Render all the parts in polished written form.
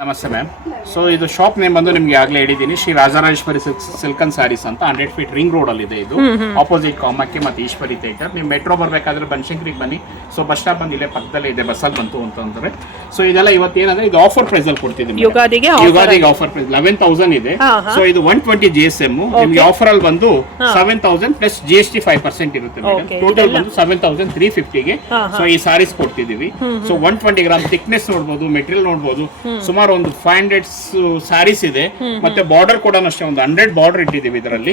ನಮಸ್ತೆ ma'am. So ಇದು shop name ಬಂದು ನಿಮ್ಗೆ ಆಗ್ಲೇ ಹೇಳಿದ್ದೀನಿ, ಶ್ರೀ ರಾಜರಾಜೇಶ್ವರಿ ಸಿಲ್ಕನ್ ಸ್ಯಾರೀಸ್ ಅಂತ 100 ಫೀಟ್ ರಿಂಗ್ ರೋಡ್ ಅಲ್ಲಿ ಇದೆ. ಇದು ಆಪೋಸಿಟ್ ಕಾಮಕ್ಕೆ ಮತ್ತೆ ಈಶ್ವರಿ ಥಿಯೇಟರ್. ನೀವು ಮೆಟ್ರೋ ಬರ್ಬೇಕಾದ್ರೆ ಬನಶಂಕರಿಗೆ ಬನ್ನಿ. ಸೊ ಬಸ್ ಸ್ಟಾಪ್ ಬಂದು ಇಲ್ಲೇ ಪಕ್ಕದಲ್ಲೇ ಇದೆ, ಬಸ್ಸಲ್ಲಿ ಬಂತು ಅಂತಂದ್ರೆ. ಸೊ ಇದೆಲ್ಲ ಇವತ್ತೇನಂದ್ರೆ ಇದು ಆಫರ್ ಪ್ರೈಸ್ ಅಲ್ಲಿ ಕೊಡ್ತಿದ್ದೀವಿ. ಯುಗಾದಿಗೆ ಆಫರ್ ಪ್ರೈಸ್ 11,000 ಇದೆ. ಸೊ ಇದು 120 GSM ನಿಮ್ಗೆ ಆಫರ್ ಅಲ್ಲಿ ಬಂದು 7,000 ಪ್ಲಸ್ GST 5% ಇರುತ್ತೆ ಮೇಡಮ್. ಟೋಟಲ್ ಬಂದು 7,350 ಗೆ ಸೊ ಈ ಸಾರೀಸ್ ಕೊಡ್ತಿದ್ದೀವಿ. ಸೊ 120 ಗ್ರಾಮ್ ಥಿಕ್ನೆಸ್ ನೋಡಬಹುದು, ಮೆಟೀರಿಯಲ್ ನೋಡಬಹುದು. ಸುಮಾರು ಒಂದು 500 ಸ್ಯಾರೀಸ್ ಇದೆ. ಮತ್ತೆ ಬಾರ್ಡರ್ ಕೂಡ ಅಷ್ಟೇ ಒಂದು 100 ಬಾರ್ಡರ್ ಇಟ್ಟಿದ್ದೀವಿ ಇದರಲ್ಲಿ.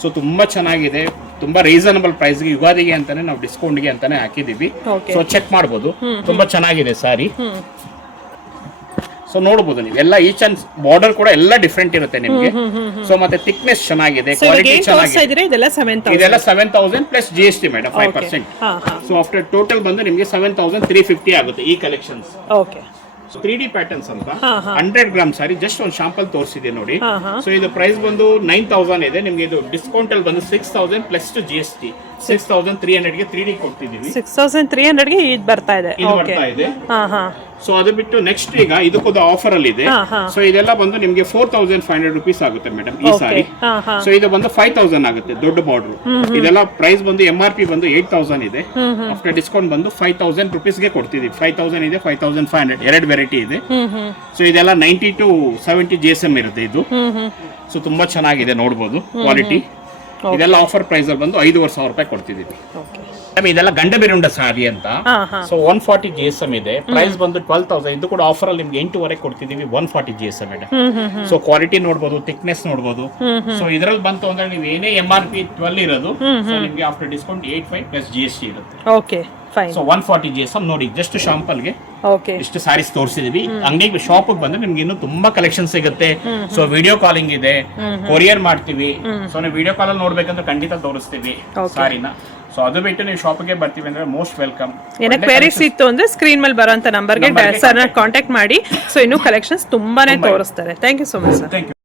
ಸೊ ತುಂಬಾ ಚೆನ್ನಾಗಿದೆ, ತುಂಬಾ ರೀಸನಬಲ್ ಪ್ರೈಸ್ ಗೆ ಯುಗಾದಿಗೆ ಅಂತಾನೆ ನಾವು ಡಿಸ್ಕೌಂಟ್ ಗೆ ಅಂತಾನೆ ಹಾಕಿದೀವಿ. ಸೊ ಚೆಕ್ ಮಾಡಬಹುದು, ತುಂಬಾ ಚೆನ್ನಾಗಿದೆ ಸಾರಿ. ಸೊ ನೋಡಬಹುದು ನೀವು ಎಲ್ಲ ಈಚ್ ಅಂಡ್ ಬಾರ್ಡರ್ ಕೂಡ ಎಲ್ಲ ಡಿಫ್ರೆಂಟ್ ಇರುತ್ತೆ ನಿಮಗೆ. ಸೊ ಮತ್ತೆ ಥಿಕ್ನೆಸ್ ಚೆನ್ನಾಗಿದೆ, ಕ್ವಾಲಿಟಿ ಚೆನ್ನಾಗಿದೆ. ಇದೆಲ್ಲ 7,000 plus GST madam 5%. So after total ಬಂದು ನಿಮಗೆ 7,350 ಆಗುತ್ತೆ ಈ ಕಲೆಕ್ಷನ್ಸ್. 3D ಪ್ಯಾಟರ್ನ್ಸ್ ಅಂತ 100 ಗ್ರಾಮ್ ಸಾರಿ ಜಸ್ಟ್ ಒಂದು ಶಾಂಪಲ್ ತೋರಿಸಿದೆ ನೋಡಿ. ಸೊ ಇದು ಪ್ರೈಸ್ ಬಂದು 9,000 ಇದೆ. ನಿಮ್ಗೆ ಇದು ಡಿಸ್ಕೌಂಟ್ ಅಲ್ಲಿ ಬಂದು 6,000 ಪ್ಲಸ್ GST 6,300 ಗೆ 3D ಕೊಡ್ತಿದೀವಿ. 6,300 ಗೆ ಇದು ಬರ್ತಾ ಇದೆ. ಸೊ ಅದು ಬಿಟ್ಟು ನೆಕ್ಸ್ಟ್ ಈಗ ಇದು ಕೂಡ ಆಫರ್ ಅಲ್ಲಿ ಇದೆ. ಸೊ ಇದೆಲ್ಲ ಬಂದು ನಿಮ್ಗೆ 4,500 ರುಪೀಸ್ ಆಗುತ್ತೆ ಮೇಡಮ್ ಈ ಸಾರಿ. ಸೊ ಇದು ಬಂದು 5,000 ಆಗುತ್ತೆ ದೊಡ್ಡ ಬಾರ್ಡರ್. ಇದೆಲ್ಲ ಪ್ರೈಸ್ ಬಂದು MRP ಬಂದು 8,000 ಇದೆ. ಆಫ್ಟರ್ ಡಿಸ್ಕೌಂಟ್ ಬಂದು 5,000 ರುಪೀಸ್ ಗೆ ಕೊಡ್ತಿದೀವಿ. 5,000 ಇದೆ, 5,500 ಎರಡು ವೆರೈಟಿ ಇದೆ. ಸೊ ಇದೆಲ್ಲ 90 to 70 GSM ಇರುತ್ತೆ ಇದು. ಸೊ ತುಂಬಾ ಚೆನ್ನಾಗಿದೆ ನೋಡಬಹುದು ಕ್ವಾಲಿಟಿ. ಇದೆಲ್ಲ ಆಫರ್ ಪ್ರೈಸ್ ಅಲ್ಲಿ ಬಂದು 5,500 ರೂಪಾಯಿ ಕೊಡ್ತಿದೀವಿ. ಇದೆಲ್ಲ ಗಂಡ ಬೆರುಂಡ ಸಾರಿ ಅಂತ. ಸೊ 140 GSM ಇದೆ. ಪ್ರೈಸ್ ಬಂದು 12,000. ಇದು ಕೂಡ ಆಫರ್ ಅಲ್ಲಿ ನಿಮ್ಗೆ 8,500 ಕೊಡ್ತಿದೀವಿ. 140 GSM ಇದೆ. ಸೊ ಕ್ವಾಲಿಟಿ ನೋಡಬಹುದು, ಥಿಕ್ನೆಸ್ ನೋಡಬಹುದು. ಸೊ ಇದರಲ್ಲಿ ಬಂತು ಅಂದ್ರೆ ನೀವು ಏನೇ MRP 12 ಇರೋದು, ಸೊ ನಿಮ್ಗೆ ಆಫ್ಟರ್ ಡಿಸ್ಕೌಂಟ್ 85 ಪ್ಲಸ್ GST ಇರುತ್ತೆ. Okay fine. ಸೊ 140 GSM ನೋಡಿ, ಜಸ್ಟ್ ಶಾಂಪಲ್ ಗೆ ಇಷ್ಟು ಸಾರೀಸ್ ತೋರಿಸಿದೀವಿ. ಅಂಗಡಿಗೆ ಶಾಪ್ ಬಂದ್ರೆ ನಿಮ್ಗೆ ಇನ್ನೂ ತುಂಬಾ ಕಲೆಕ್ಷನ್ ಸಿಗುತ್ತೆ. ಸೊ ವಿಡಿಯೋ ಕಾಲಿಂಗ್ ಇದೆ, ಕೊರಿಯರ್ ಮಾಡ್ತೀವಿ. ಸೊ ನೀವು ವಿಡಿಯೋ ಕಾಲ್ ಅಲ್ಲಿ ನೋಡ್ಬೇಕಂದ್ರೆ ಖಂಡಿತ ತೋರಿಸ್ತೀವಿ ಸಾರಿನ. ಸೊ ಅದು ಬಿಟ್ಟು ನೀವು ಶಾಪ್ಗೆ ಬರ್ತೀವಿ ಅಂದ್ರೆ ಮೋಸ್ಟ್ ವೆಲ್ಕಮ್. ಏನಕ್ಕೆ ಕ್ವೆರೀಸ್ ಇತ್ತು ಅಂದ್ರೆ ಸ್ಕ್ರೀನ್ ಮೇಲೆ ಬರೋಂತ ನಂಬರ್ಗೆ ಸರ್ನ ಕಾಂಟ್ಯಾಕ್ಟ್ ಮಾಡಿ. ಸೊ ಇನ್ನು ಕಲೆಕ್ಷನ್ಸ್ ತುಂಬಾನೇ ತೋರಿಸ್ತಾರೆ. Thank you so much sir. Thank you.